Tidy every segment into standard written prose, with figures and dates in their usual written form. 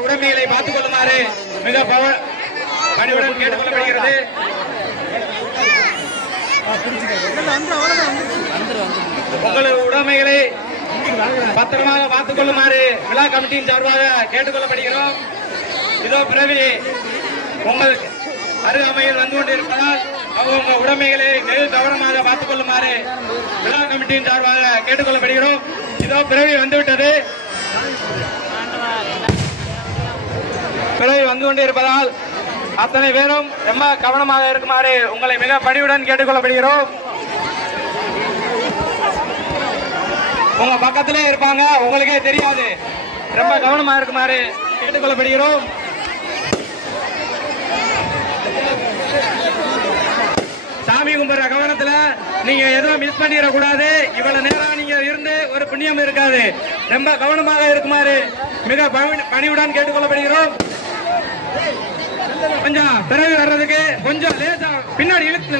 உடைமைகளை பார்த்துக் கொள்ளுமாறு மிக பணிவுடன் கேட்டுக்கொள்ளப்படுகிறது. உங்களது உடைமைகளை பத்திரமாக பார்த்துக் கொள்ளுமாறு விழா கமிட்டியின் சார்பாக கேட்டுக்கொள்ளப்படுகிறோம். இதோ பிறவி உங்கள் அருகாமையில் வந்து கொண்டிருப்பதால் அவங்க உடைமைகளை வெகு கவனமாக பார்த்துக் கொள்ளுமாறு விழா கமிட்டியின் சார்பாக கேட்டுக்கொள்ளப்படுகிறோம். இதோ பிறவி வந்துவிட்டது. பிறகு வந்து கொண்டிருப்பதால் அத்தனை பேரும் ரொம்ப கவனமாக இருக்குமாறு உங்களை மிக பணிவுடன் கேட்டுக்கொள்ளப்படுகிறோம். உங்க பக்கத்திலே இருப்பாங்க, உங்களுக்கே தெரியாது. ரொம்ப கவனமா இருக்குமாறு கேட்டுக்கொள்ளப்படுகிறோம். சாமி கும்பிடுற கவனத்துல நீங்க எதுவும் மிஸ் பண்ணிடக்கூடாது. இவ்வளவு நேரம் நீங்க இருந்து ஒரு புண்ணியம் இருக்காது. ரொம்ப கவனமாக இருக்குமாறு மிக பணிவுடன் கேட்டுக்கொள்ளப்படுகிறோம். கொஞ்சம் பிறகு வர்றதுக்கு கொஞ்சம் லேசா பின்னாடி இழுத்து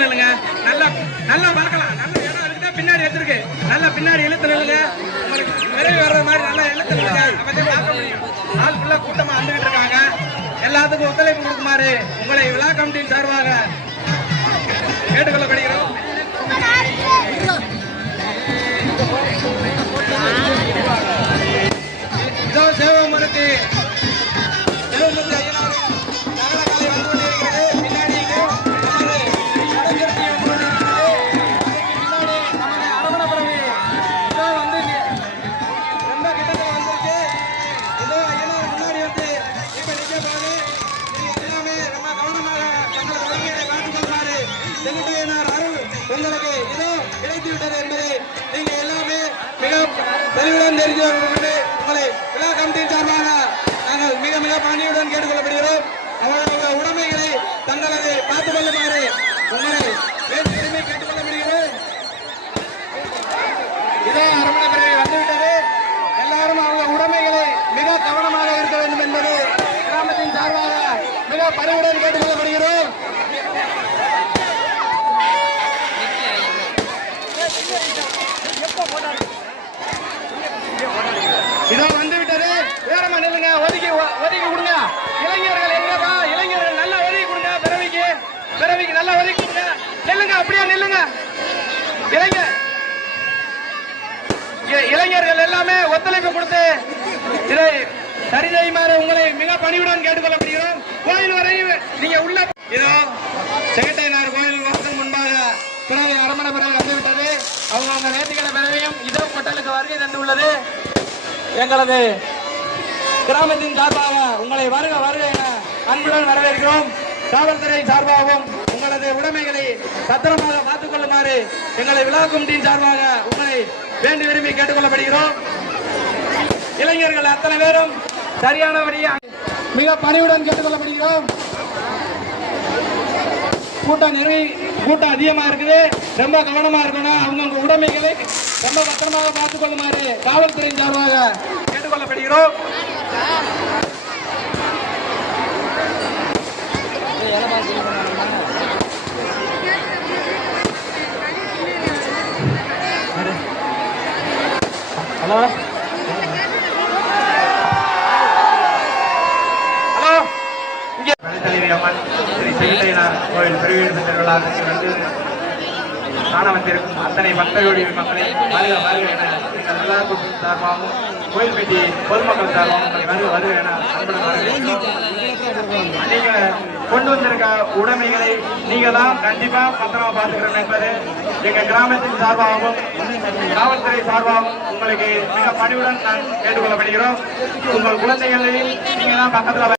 நில்லுங்க. நல்லா பார்க்கலாம். நல்ல இடம் இருக்குதா பின்னாடி எடுத்துருக்கு. நல்லா பின்னாடி இழுத்து நில்லுங்க. உங்களுக்கு பிறகு வர்ற மாதிரி நல்லா இழுத்து நில்லுங்க. அப்பதான் பார்க்க முடியும். ஆள் ஃபுல்லா கூட்டமா வந்துகிட்டு இருக்காங்க. எல்லாத்துக்கும் ஒத்துழைப்பு கொடுக்குமாறு உங்களை விழா கமிட்டியின் சார்பாக கேட்டுக்கொள்ளப்படுகிறோம். இதோ சேவமூர்த்தி உங்களுக்கு இதோ கிடைத்து விட்டது என்பதை நீங்க எல்லாமே மிக தெளிவுடன் தெரிந்து உங்களை விழா கமிட்டியின் சார்பாக நாங்கள் மிக பணியுடன் கேட்டுக்கொள்ளப்படுகிறோம். அவர்களுடைய உடைமைகளை தங்களது பார்த்துக் கொள்ளுமாறு உங்களை வேண்டுமே கேட்டுக்கொள்ளப்படுகிறோம். இதோ அரமணை பிறகு வந்துவிட்டது. எல்லாரும் அவங்க உடைமைகளை மிக கவனமாக இருக்க வேண்டும் என்பது கிராமத்தின் சார்பாக மிக பணிவுடன் கேட்டுக்கொள்ளப்படுகிறோம். இதோ வந்துவிட்டது. வேறமா நில்லுங்க. ஒதுக்கி கொடுங்க. இளைஞர்கள் எங்கப்பா? இளைஞர்கள் நல்லா ஒதுக்கி கொடுங்க. பிறவிக்கு நல்லா ஒதுக்கி கொடுங்க. நில்லுங்க, அப்படியே நில்லுங்க. இளைஞர்கள் எல்லாமே ஒத்துழைப்பு கொடுத்து இதை சரி செய்யுமாறு உங்களை மிக பணிவுடன் கேட்டுக்கொள்ளப்படுகிறோம். கோயில் வரை நீங்க உள்ள இதோ செகட்டையனார் கோயில் முன்பாக பிறகு அரமணை பிறகு வந்துவிட்டது. அவங்க நேர்த்திக்கடை பிறவையும் இதோ கொட்டலுக்கு வருகை தந்துள்ளது. எங்களது கிராமத்தின் சார்பாக உங்களை வருக என அன்புடன் வரவேற்கிறோம். காவல்துறை சார்பாகவும் உங்களது உடைமைகளை பத்திரமாக பார்த்துக் கொள்ளுமாறு எங்களை விழா கமிட்டியின் சார்பாக உங்களை வேண்டி விரும்பி கேட்டுக்கொள்ளப்படுகிறோம். இளைஞர்கள் அத்தனை பேரும் சரியானபடியாக மிக பணிவுடன் கேட்டுக்கொள்ளப்படுகிறோம். கூட்டம் அதிகமா இருக்குது. ரொம்ப கவனமா இருக்கணும். அவங்க உடைமைகளை ரொம்ப பத்திரமாக பார்த்துக் கொள்ளுமாறு காவல்துறையின் சார்பாக கேட்டுக்கொள்ளப்படுகிறோம். ஹலோ ஹலோ இங்கே தலைவி அம்மன் ஸ்ரீ செங்கடையனார் கோயில் பெருவீடு திருவிழாவிற்கு வந்து காண வந்திருக்கும் அத்தனை பக்தர்களுடைய மக்களை வருக வருக என எங்கள் எல்லாருக்கும் சார்பாகவும் கோயில்பட்டி பொதுமக்கள் சார்பாகவும் உங்களை வருக வருக என அன்புடன் வரவேற்கிறோம். நீங்க கொண்டு வந்திருக்க உடைமைகளை நீங்க தான் கண்டிப்பா பத்திரமா பார்த்துக்கிறோம் என்பது எங்க கிராமத்தின் சார்பாகவும் காவல்துறை சார்பாகவும் உங்களுக்கு மிக பணிவுடன் நான் கேட்டுக்கொள்ளப்படுகிறோம். உங்கள் குழந்தைகளை நீங்க தான் பக்கத்துல